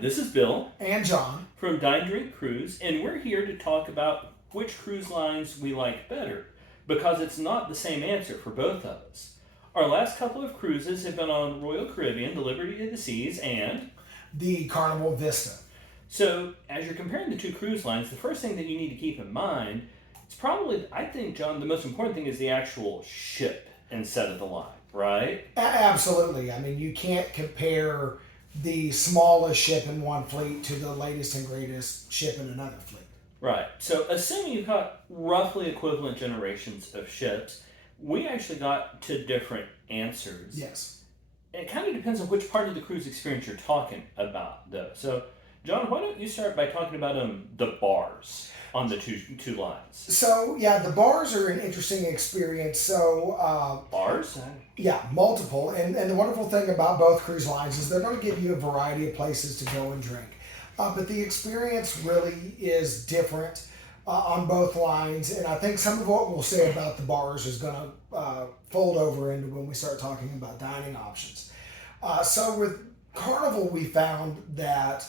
this is Bill And John. from Dine Drink Cruise, and we're here to talk about which cruise lines we like better, because it's not the same answer for both of us. Our last couple of cruises have been on Royal Caribbean, the Liberty of the Seas, and The Carnival Vista. so as you're comparing the two cruise lines, the first thing that you need to keep in mind is probably, I think, John, the most important thing is the actual ship instead of the line, right? Absolutely. I mean, you can't compare the smallest ship in one fleet to the latest and greatest ship in another fleet. Right. So, assuming you've got roughly equivalent generations of ships, we actually got to different answers. Yes. It kind of depends on which part of the cruise experience you're talking about, though. So, John, why don't you start by talking about the bars on the two lines? So, yeah, the bars are an interesting experience. So, Bars? yeah, multiple. And the wonderful thing about both cruise lines is they're going to give you a variety of places to go and drink. But the experience really is different on both lines. And I think some of what we'll say about the bars is going to fold over into when we start talking about dining options. So with Carnival, we found that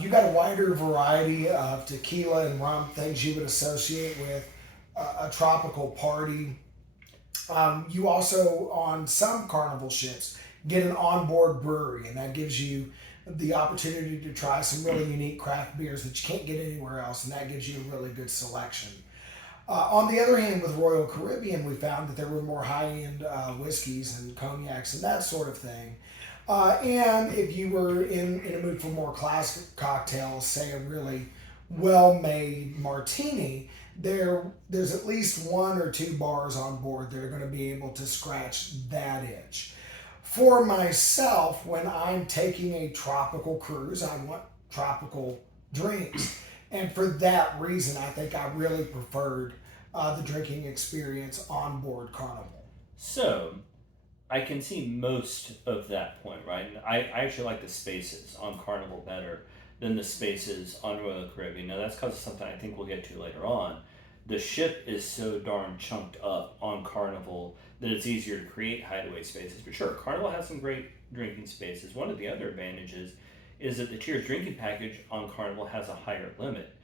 you got a wider variety of tequila and rum, things you would associate with a tropical party. You also, on some Carnival ships, get an onboard brewery, and that gives you the opportunity to try some really unique craft beers that you can't get anywhere else, and that gives you a really good selection. On the other hand, with Royal Caribbean, we found that there were more high-end whiskeys and cognacs and that sort of thing. And if you were in a mood for more classic cocktails, say a really well-made martini, there's at least one or two bars on board that are going to be able to scratch that itch. For myself, when I'm taking a tropical cruise, I want tropical drinks. And for that reason, I think I really preferred the drinking experience on board Carnival. So, I can see most of that point, right? And I actually like the spaces on Carnival better than the spaces on Royal Caribbean. Now, that's because of something I think we'll get to later on. The ship is so darn chunked up on Carnival that it's easier to create hideaway spaces. But sure, Carnival has some great drinking spaces. One of the other advantages is that the tiered drinking package on Carnival has a higher limit.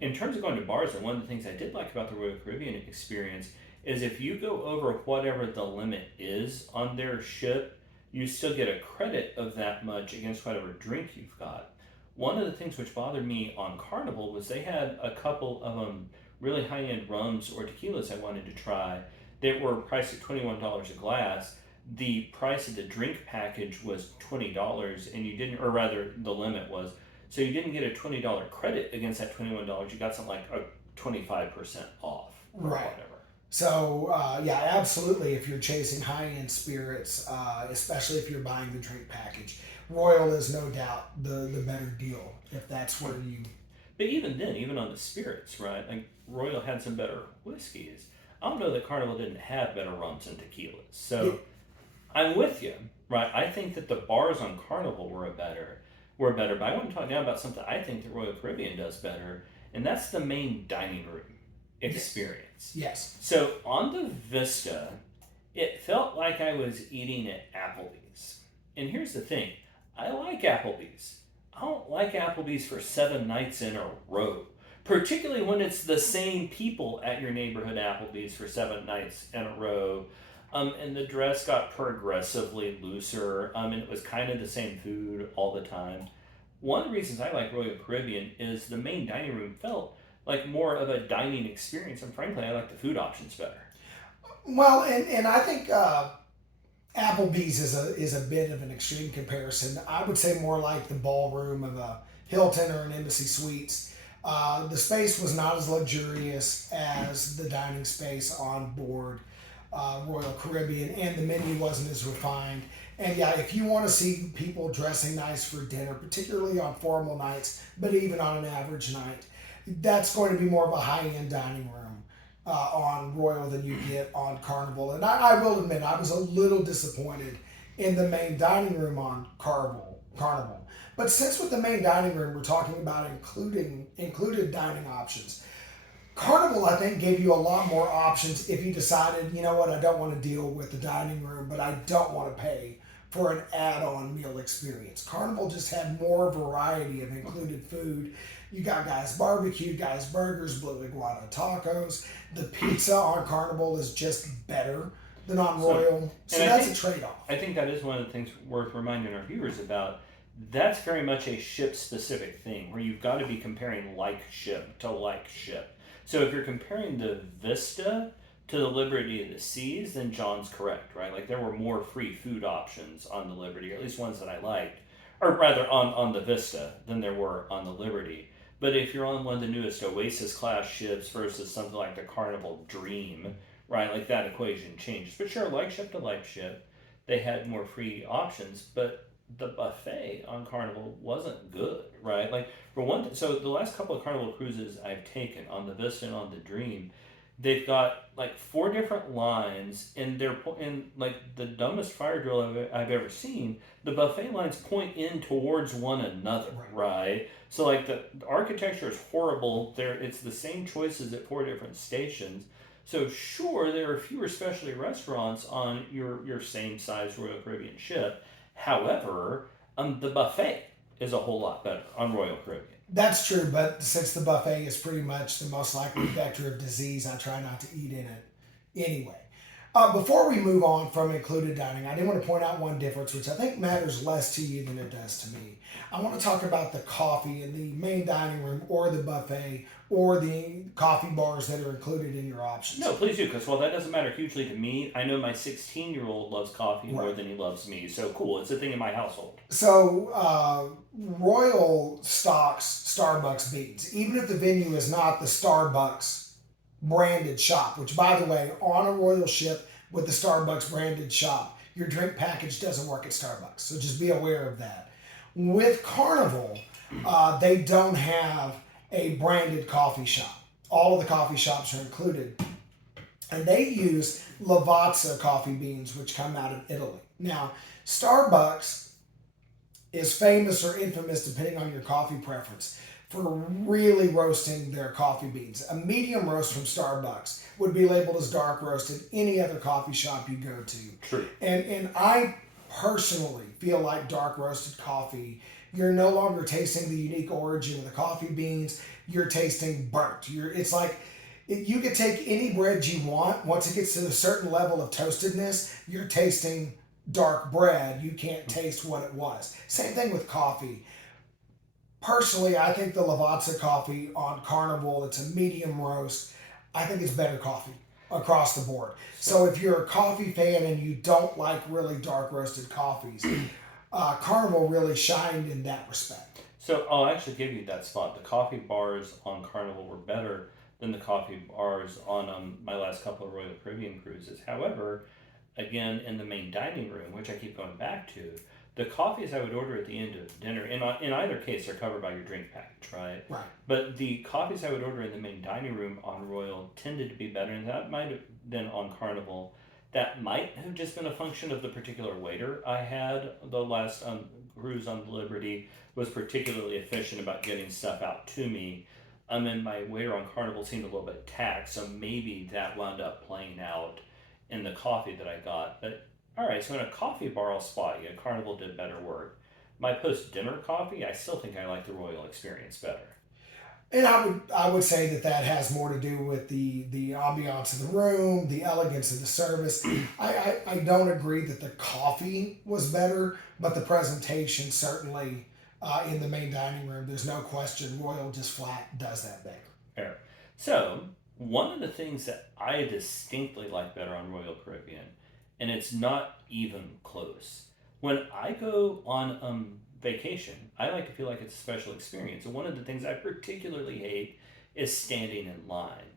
In terms of going to bars, and one of the things I did like about the Royal Caribbean experience is if you go over whatever the limit is on their ship, you still get a credit of that much against whatever drink you've got. One of the things which bothered me on Carnival was they had a couple of really high-end rums or tequilas I wanted to try that were priced at $21 a glass. The price of the drink package was $20, and you didn't, or rather, the limit was, so you didn't get a $20 credit against that $21. You got something like a 25% off, or Right. whatever. So, yeah, absolutely. If you're chasing high-end spirits, especially if you're buying the drink package, Royal is no doubt the better deal if that's where you... But even then, even on the spirits, right? Like Royal had some better whiskeys. I don't know that Carnival didn't have better rums and tequilas. So I'm with you, right? I think that the bars on Carnival were better. But I want to talk now about something I think that Royal Caribbean does better, and that's the main dining room experience. Yes. So on the Vista, it felt like I was eating at Applebee's. And here's the thing. I like Applebee's. I don't like Applebee's for 7 nights in a row, particularly when it's the same people at your neighborhood Applebee's for 7 nights in a row. And the dress got progressively looser, and it was kind of the same food all the time. One of the reasons I like Royal Caribbean is the main dining room felt like more of a dining experience, and frankly, I like the food options better. Well, and I think Applebee's is a bit of an extreme comparison. I would say more like the ballroom of a Hilton or an Embassy Suites. The space was not as luxurious as the dining space on board Royal Caribbean, and the menu wasn't as refined. And yeah, if you want to see people dressing nice for dinner, particularly on formal nights, but even on an average night, that's going to be more of a high-end dining room on Royal than you get on Carnival. And I will admit, I was a little disappointed in the main dining room on Carnival. But since with the main dining room, we're talking about included dining options, Carnival, I think, gave you a lot more options if you decided, you know what, I don't want to deal with the dining room, but I don't want to pay for an add-on meal experience. Carnival just had more variety of included food. You got Guys Barbecue, Guys Burgers, Blue Iguana Tacos. The pizza on Carnival is just better than on So, Royal, so and that's a trade-off. I think that is one of the things worth reminding our viewers about. That's very much a ship specific thing where you've got to be comparing like ship to like ship. So if you're comparing the Vista to the Liberty of the Seas, then John's correct, right? Like there were more free food options on the Liberty, or at least ones that I liked, or rather on the Vista than there were on the Liberty. But if you're on one of the newest Oasis class ships versus something like the Carnival Dream, right? Like that equation changes. But sure, like ship to like ship, they had more free options, but the buffet on Carnival wasn't good, right? Like for one, so the last couple of Carnival cruises I've taken on the Vista and on the Dream, they've got like four different lines, and they're in like the dumbest fire drill I've ever seen. The buffet lines point in towards one another, right? So like the architecture is horrible. There, it's the same choices at four different stations. So sure, there are fewer specialty restaurants on your same size Royal Caribbean ship. However, the buffet is a whole lot better on Royal Caribbean. That's true, but since the buffet is pretty much the most likely vector of disease, I try not to eat in it anyway. Before we move on from included dining, I did want to point out one difference, which I think matters less to you than it does to me. I want to talk about the coffee in the main dining room or the buffet or the coffee bars that are included in your options. No, please do, because while that doesn't matter hugely to me, I know my 16-year-old loves coffee more Right. than he loves me. So cool, it's a thing in my household. So, Royal stocks Starbucks beans, even if the venue is not the Starbucks branded shop, which by the way, on a Royal ship with the Starbucks branded shop, your drink package doesn't work at Starbucks. So just be aware of that. With Carnival, they don't have a branded coffee shop. All of the coffee shops are included. And they use Lavazza coffee beans, which come out of Italy. Now, Starbucks is famous or infamous, depending on your coffee preference, for really roasting their coffee beans. A medium roast from Starbucks would be labeled as dark roast in any other coffee shop you go to. True. And I personally feel like dark roasted coffee, you're no longer tasting the unique origin of the coffee beans, you're tasting burnt. It's like you could take any bread you want. Once it gets to a certain level of toastedness, you're tasting dark bread. You can't taste what it was. Same thing with coffee. Personally, I think the Lavazza coffee on Carnival, it's a medium roast. I think it's better coffee across the board. So if you're a coffee fan and you don't like really dark roasted coffees, Carnival really shined in that respect. So I'll actually give you that spot. The coffee bars on Carnival were better than the coffee bars on my last couple of Royal Caribbean cruises. However, again, in the main dining room, which I keep going back to, the coffees I would order at the end of dinner, in either case, are covered by your drink package, right? Right. But the coffees I would order in the main dining room on Royal tended to be better, and that might have been on Carnival. That might have just been a function of the particular waiter I had. The last cruise on the Liberty was particularly efficient about getting stuff out to me. And my waiter on Carnival seemed a little bit taxed, so maybe that wound up playing out in the coffee that I got. But all right, so in a coffee bar, I'll spot you. Carnival did better work. My post dinner coffee, I still think I like the Royal experience better. And I would say that has more to do with the ambiance of the room, the elegance of the service. I don't agree that the coffee was better, but the presentation certainly in the main dining room, there's no question Royal just flat does that better. Fair. So, one of the things that I distinctly like better on Royal Caribbean, and it's not even close, when I go on vacation, I like to feel like it's a special experience. And one of the things I particularly hate is standing in line.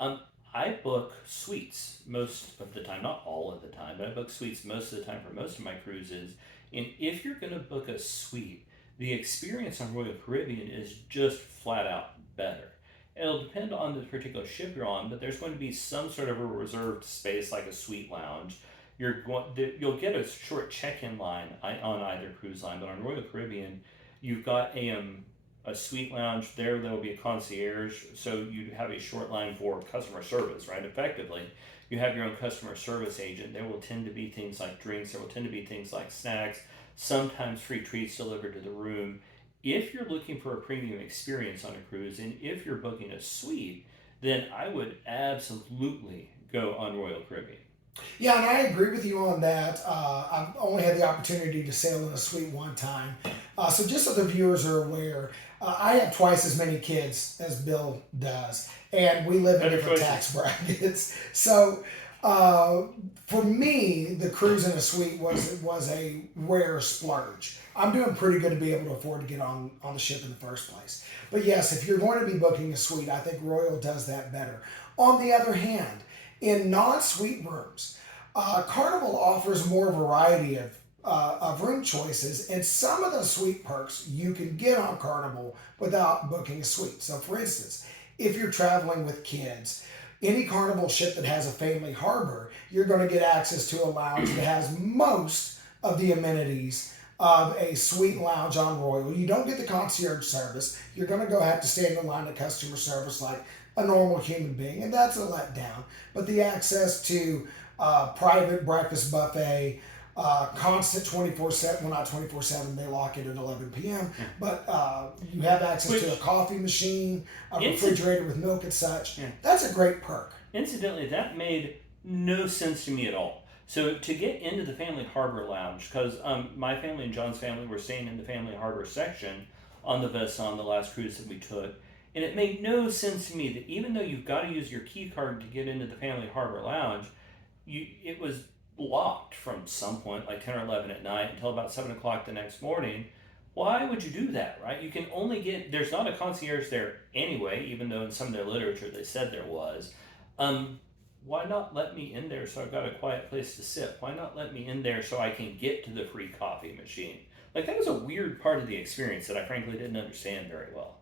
Um, I book suites most of the time, not all of the time, but I book suites most of the time for most of my cruises. And if you're going to book a suite, the experience on Royal Caribbean is just flat out better. It'll depend on the particular ship you're on, but there's going to be some sort of a reserved space like a suite lounge. You'll get a short check-in line on either cruise line, but on Royal Caribbean, you've got a suite lounge there. There will be a concierge, so you have a short line for customer service, right? Effectively, You have your own customer service agent. There will tend to be things like drinks. There will tend to be things like snacks. Sometimes free treats delivered to the room. If you're looking for a premium experience on a cruise, and if you're booking a suite, then I would absolutely go on Royal Caribbean. Yeah, and I agree with you on that. I've only had the opportunity to sail in a suite one time. So, just so the viewers are aware, I have twice as many kids as Bill does, and we live in Better different choices. tax brackets. So, uh, for me, the cruise in a suite was a rare splurge. I'm doing pretty good to be able to afford to get on the ship in the first place. But yes, if you're going to be booking a suite, I think Royal does that better. On the other hand, in non-suite rooms, Carnival offers more variety of room choices, and some of the suite perks you can get on Carnival without booking a suite. So, for instance, if you're traveling with kids, any Carnival ship that has a family harbor, you're going to get access to a lounge that has most of the amenities of a suite lounge on Royal. You don't get the concierge service. You're going to go have to stand in line at customer service like a normal human being, and that's a letdown. But the access to private breakfast buffet, constant 24/7, well, not 24/7, they lock it at 11 p.m., but you have access to a coffee machine, a refrigerator with milk and such. Yeah. That's a great perk. Incidentally, that made no sense to me at all. So to get into the Family Harbor Lounge, because my family and John's family were staying in the Family Harbor section on the Vista on the last cruise that we took, and it made no sense to me that even though you've got to use your key card to get into the Family Harbor Lounge, it was locked from some point, like 10 or 11 at night, until about 7 o'clock the next morning. Why would you do that, right? You can only there's not a concierge there anyway, even though in some of their literature they said there was. Why not let me in there so I've got a quiet place to sit? Why not let me in there so I can get to the free coffee machine? Like, that was a weird part of the experience that I frankly didn't understand very well.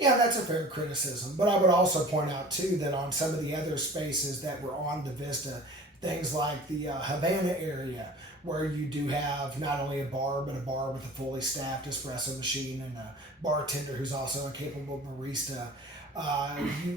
Yeah, that's a fair criticism. But I would also point out, too, that on some of the other spaces that were on the Vista, things like the Havana area, where you do have not only a bar, but a bar with a fully staffed espresso machine and a bartender who's also a capable barista.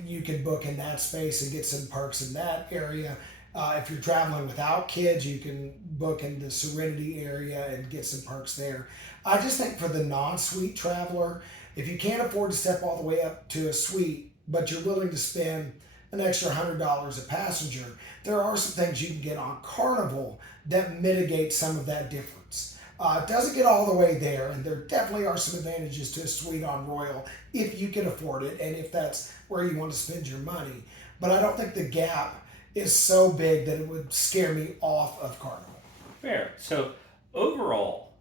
You can book in that space and get some perks in that area. If you're traveling without kids, you can book in the Serenity area and get some perks there. I just think for the non-suite traveler, if you can't afford to step all the way up to a suite, but you're willing to spend an extra $100 a passenger, there are some things you can get on Carnival that mitigate some of that difference. It doesn't get all the way there, and there definitely are some advantages to a suite on Royal if you can afford it and if that's where you want to spend your money. But I don't think the gap is so big that it would scare me off of Carnival. Fair. So overall,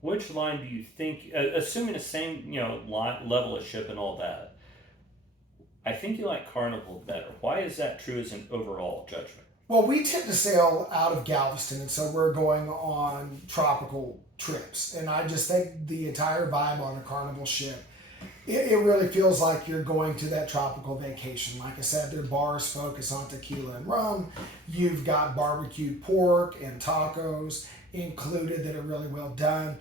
which line do you think, assuming the same level of ship and all that, I think you like Carnival better. Why is that true as an overall judgment? Well, we tend to sail out of Galveston, and so we're going on tropical trips. And I just think the entire vibe on a Carnival ship, it really feels like you're going to that tropical vacation. Like I said, their bars focus on tequila and rum. You've got barbecued pork and tacos included that are really well done.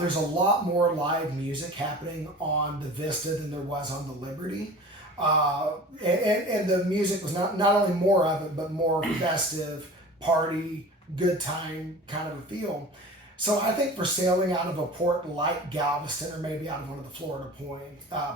There's a lot more live music happening on the Vista than there was on the Liberty. And the music was not only more of it, but more festive, party, good time kind of a feel. So I think for sailing out of a port like Galveston, or maybe out of one of the Florida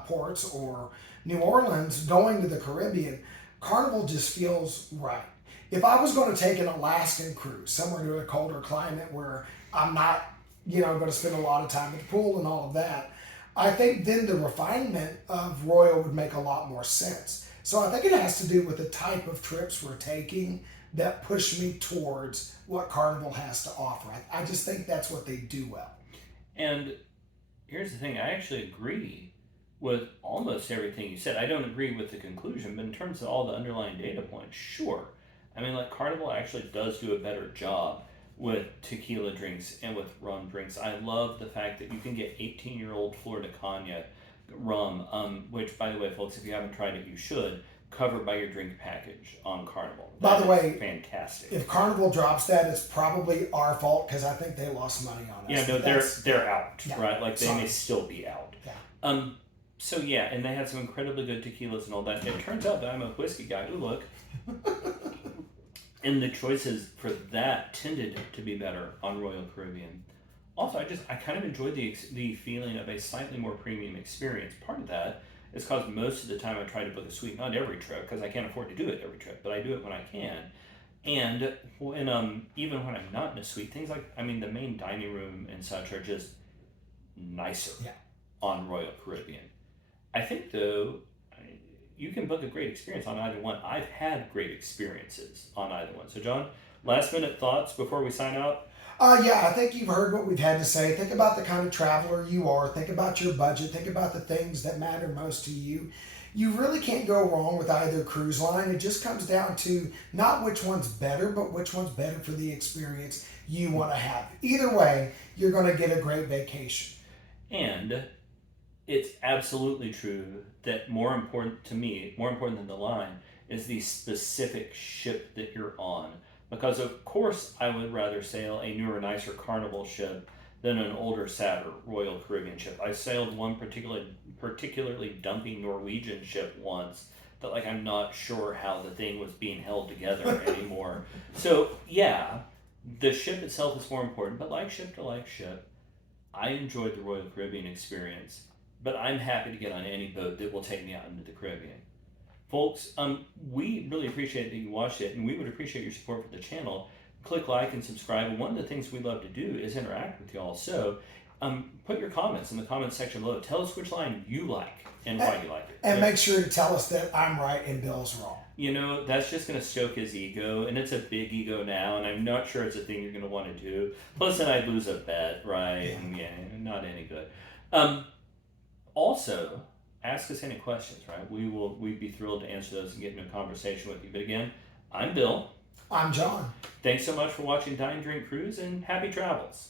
ports, or New Orleans, going to the Caribbean, Carnival just feels right. If I was going to take an Alaskan cruise, somewhere to a colder climate where I'm not, going to spend a lot of time at the pool and all of that, I think then the refinement of Royal would make a lot more sense. So I think it has to do with the type of trips we're taking that push me towards what Carnival has to offer. I just think that's what they do well. And here's the thing, I actually agree with almost everything you said. I don't agree with the conclusion, but in terms of all the underlying data points, sure. I mean, like, Carnival actually does do a better job with tequila drinks and with rum drinks. I love the fact that you can get 18-year-old Florida Cognac rum, which, by the way, folks, if you haven't tried it, you should, covered by your drink package on Carnival. By the way, fantastic. If Carnival drops that, it's probably our fault because I think they lost money on us. Yeah, no, they're out, yeah, right? Like, they sorry. may still be out. Yeah. So yeah, and they had some incredibly good tequilas and all that. It turns out that I'm a whiskey guy. Ooh, look. And the choices for that tended to be better on Royal Caribbean. Also, I kind of enjoyed the feeling of a slightly more premium experience. Part of that is because most of the time I try to book a suite, not every trip, because I can't afford to do it every trip, but I do it when I can. And when even when I'm not in a suite, things like the main dining room and such are just nicer Yeah. on Royal Caribbean. I think though, you can book a great experience on either one. I've had great experiences on either one. So John, last minute thoughts before we sign out. Yeah, I think you've heard what we've had to say. Think about the kind of traveler you are. Think about your budget. Think about the things that matter most to you. You really can't go wrong with either cruise line. It just comes down to not which one's better, but which one's better for the experience you want to have. Either way, you're going to get a great vacation. And it's absolutely true that more important to me, more important than the line, is the specific ship that you're on. Because of course I would rather sail a newer, nicer Carnival ship than an older, sadder Royal Caribbean ship. I sailed one particularly dumpy Norwegian ship once that I'm not sure how the thing was being held together anymore. So yeah, the ship itself is more important, but like ship to like ship, I enjoyed the Royal Caribbean experience, but I'm happy to get on any boat that will take me out into the Caribbean. Folks, we really appreciate that you watched it, and we would appreciate your support for the channel. Click like and subscribe, and one of the things we love to do is interact with y'all. So, put your comments in the comments section below. Tell us which line you like and why you like it. And make sure to tell us that I'm right and Bill's wrong. That's just going to stoke his ego, and it's a big ego now, and I'm not sure it's a thing you're going to want to do. Plus, then I'd lose a bet, right? And not any good. Also, ask us any questions, right? We'd be thrilled to answer those and get into a conversation with you. But again, I'm Bill. I'm John. Thanks so much for watching Dine, Drink, Cruise, and happy travels.